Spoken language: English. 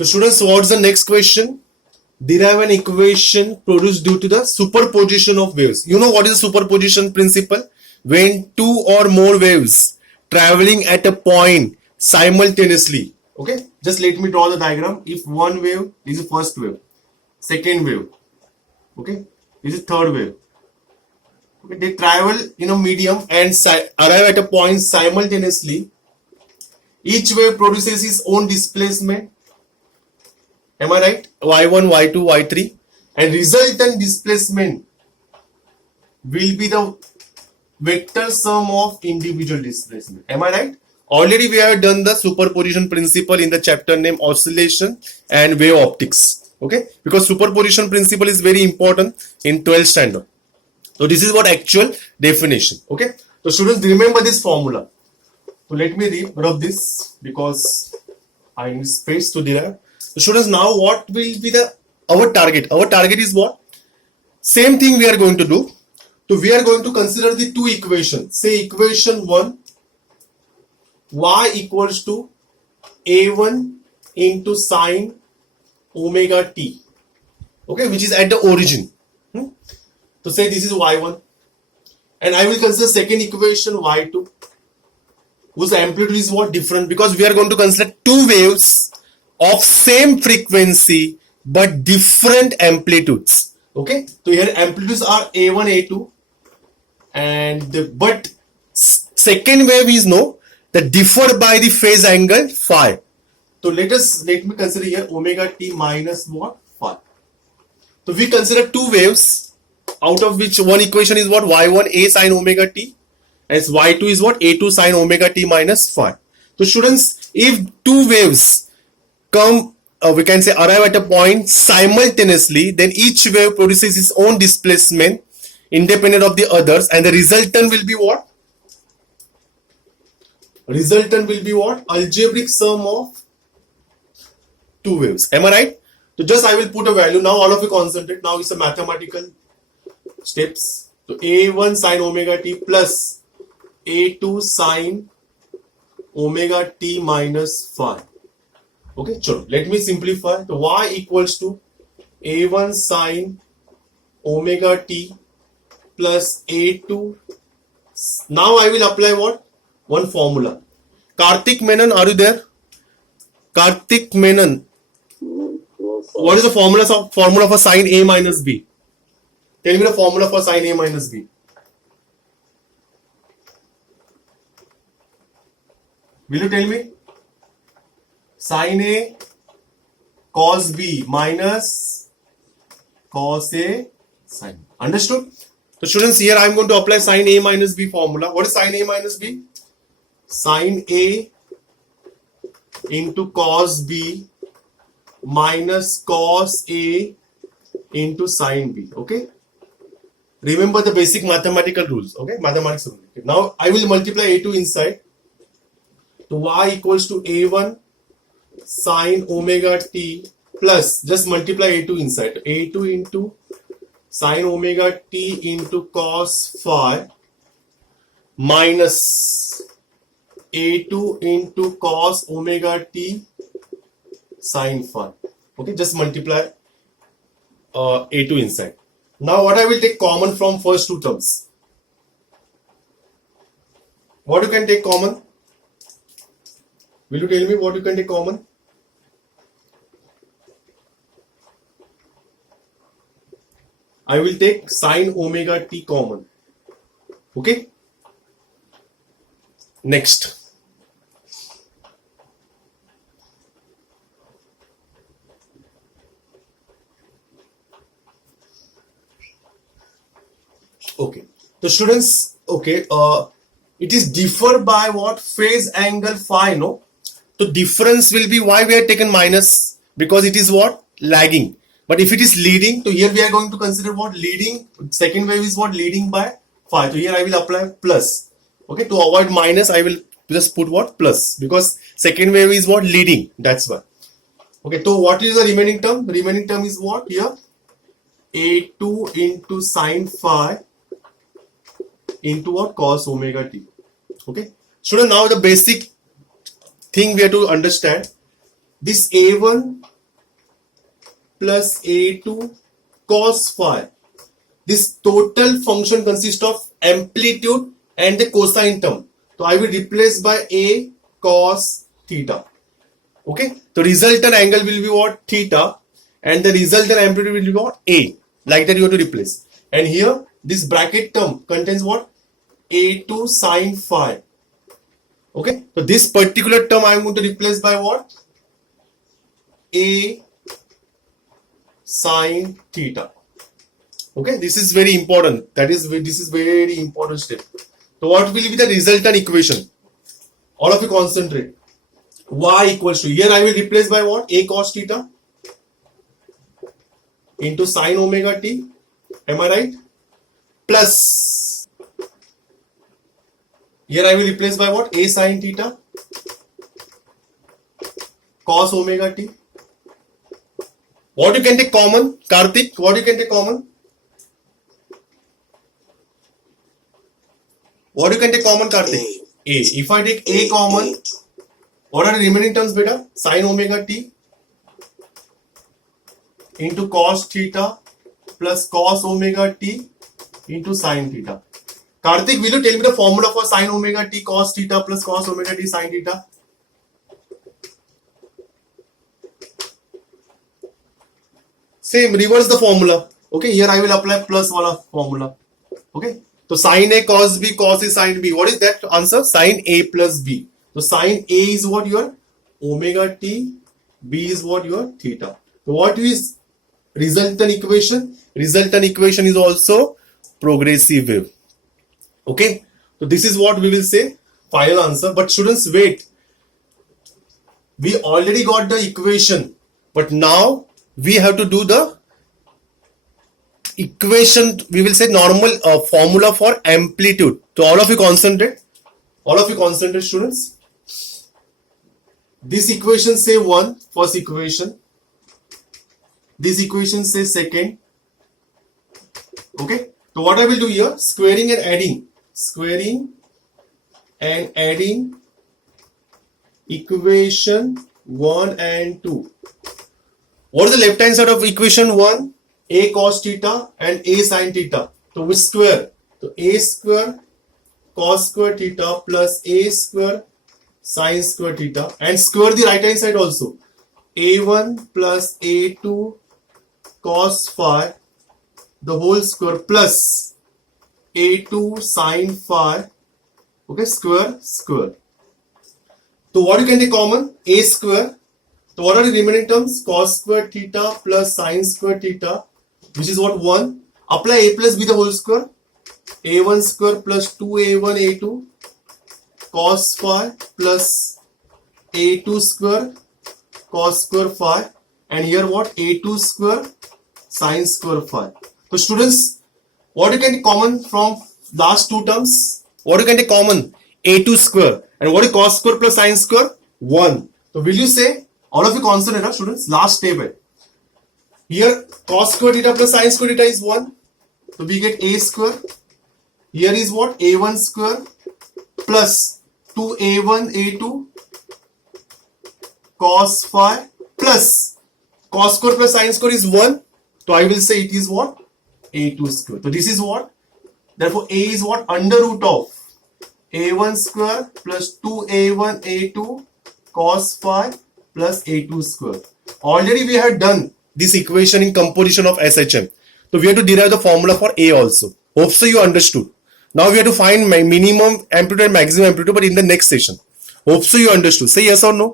So students, what's the next question? Derive an equation produced due to the superposition of waves. You know what is the superposition principle? When two or more waves traveling at a point simultaneously. Okay, just let me draw the diagram. If one wave is the first wave, second wave, okay, this is third wave. Okay, they travel in a medium and arrive at a point simultaneously. Each wave produces its own displacement. Am I right? Y1, Y2, Y3, and resultant displacement will be the vector sum of individual displacement. Am I right? Already we have done the superposition principle in the chapter named oscillation and wave optics. Okay, because superposition principle is very important in 12th standard. So this is what actual definition. Okay, so students, remember this formula. So let me rub this because I need space to derive. So students, now what will be our target? Our target is what? Same thing we are going to do. So we are going to consider the two equations. Say equation 1, y equals to a1 into sine omega t. Okay, which is at the origin. So say this is y1, and I will consider second equation y2, whose amplitude is what? Different, because we are going to consider two waves of same frequency but different amplitudes. Okay, so here amplitudes are a1, a2, and but second wave is that differ by the phase angle phi. So let me consider here omega t minus what? Phi. So we consider two waves, out of which one equation is what? y1 a sine omega t, as y2 is what? a2 sine omega t minus phi. So students, if two waves come, we can say arrive at a point simultaneously, then each wave produces its own displacement independent of the others, and the resultant will be what? Resultant will be what? Algebraic sum of two waves. Am I right? So just I will put a value. Now all of you concentrate. Now it's a mathematical steps. So a1 sine omega t plus a2 sine omega t minus phi. Okay, sure. Let me simplify. So y equals to a1 sine omega t plus a2. Now I will apply what? One formula. Karthik Menon, are you there? Karthik Menon. What is the formula for sine a minus b? Tell me the formula for sine a minus b. Will you tell me? Sine a cos b minus cos a sine. Understood? So students, here I am going to apply sine a minus b formula. What is sine a minus b? Sine a into cos b minus cos a into sine b. Okay? Remember the basic mathematical rules. Okay? Mathematics. Okay. Now I will multiply a2 inside. So y equals to a1 sine omega t plus, just multiply a2 inside. a2 into sine omega t into cos phi minus a2 into cos omega t sine phi. Okay, just multiply a2 inside. Now what I will take common from first two terms? What you can take common? Will you tell me what you can take common? I will take sine omega t common. Okay? Next. Okay. So students, okay, it is differ by what? Phase angle phi, no? So difference will be why we have taken minus, because it is what? Lagging. But if it is leading, so here we are going to consider what? Leading. Second wave is what? Leading by phi. So here I will apply plus. Okay, to avoid minus, I will just put what? Plus. Because second wave is what? Leading. That's why. Okay, so what is the remaining term? The remaining term is what here? a2 into sine phi into what? Cos omega t. Okay. Student, now the basic thing we have to understand. this A1 plus A2 cos phi. This total function consists of amplitude and the cosine term. So I will replace by A cos theta. Okay. So resultant angle will be what? Theta. And the resultant amplitude will be what? A. Like that you have to replace. And here this bracket term contains what? A2 sin phi. Okay. So this particular term I am going to replace by what? A sin theta. Okay. This is very important. This is very important step. So what will be the resultant equation? All of you concentrate. Y equals to, here I will replace by what? A cos theta into sin omega t. Am I right? Plus, here I will replace by what? A sin theta cos omega t. What you can take common? Karthik, what you can take common? What you can take common, Karthik? A. If I take A common, what are the remaining terms, beta? Sin omega t into cos theta plus cos omega t into sin theta. Karthik, will you tell me the formula for sin omega t cos theta plus cos omega t sin theta? Same, reverse the formula. Okay, here I will apply plus wala formula. Okay, so sin A cos B, cos A sin B. What is that answer? Sin A plus B. So sin A is what? Your omega t, B is what? Your theta. So what is resultant equation? Resultant equation is also progressive wave. Okay, so this is what we will say final answer. But students, wait, we already got the equation, but now we have to do the equation. We will say normal formula for amplitude. So all of you concentrate. All of you concentrate, students. This equation say 1, first equation. This equation say second. Okay. So what I will do here? Squaring and adding. Squaring and adding equation 1 and 2. What is the left hand side of equation 1? A cos theta and A sin theta. So which square? So A square cos square theta plus A square sin square theta, and square the right hand side also. A1 plus A2 cos phi the whole square plus A2 sin phi. Okay, square. So what you can take common? A square. So what are the remaining terms? Cos square theta plus sin square theta, which is what? 1. Apply A plus B the whole square. A1 square plus 2A1 A2 cos phi plus A2 square cos square phi, and here what? A2 square sin square phi. So students, what you can take common from last two terms? What you can take common? A2 square. And what is cos square plus sin square? 1. So will you say, all of you concentrate, students, last table. Here cos square theta plus sin square theta is 1. So we get A square. Here is what? A1 square plus 2A1 A2 cos phi plus cos square plus sin square is 1. So I will say it is what? A2 square. So this is what? Therefore A is what? Under root of A1 square plus 2A1 A2 cos phi plus A2 square. Already we had done this equation in composition of SHM. So we have to derive the formula for A also. Hope so you understood. Now we have to find my minimum amplitude and maximum amplitude, but in the next session. Hope so you understood. Say yes or no.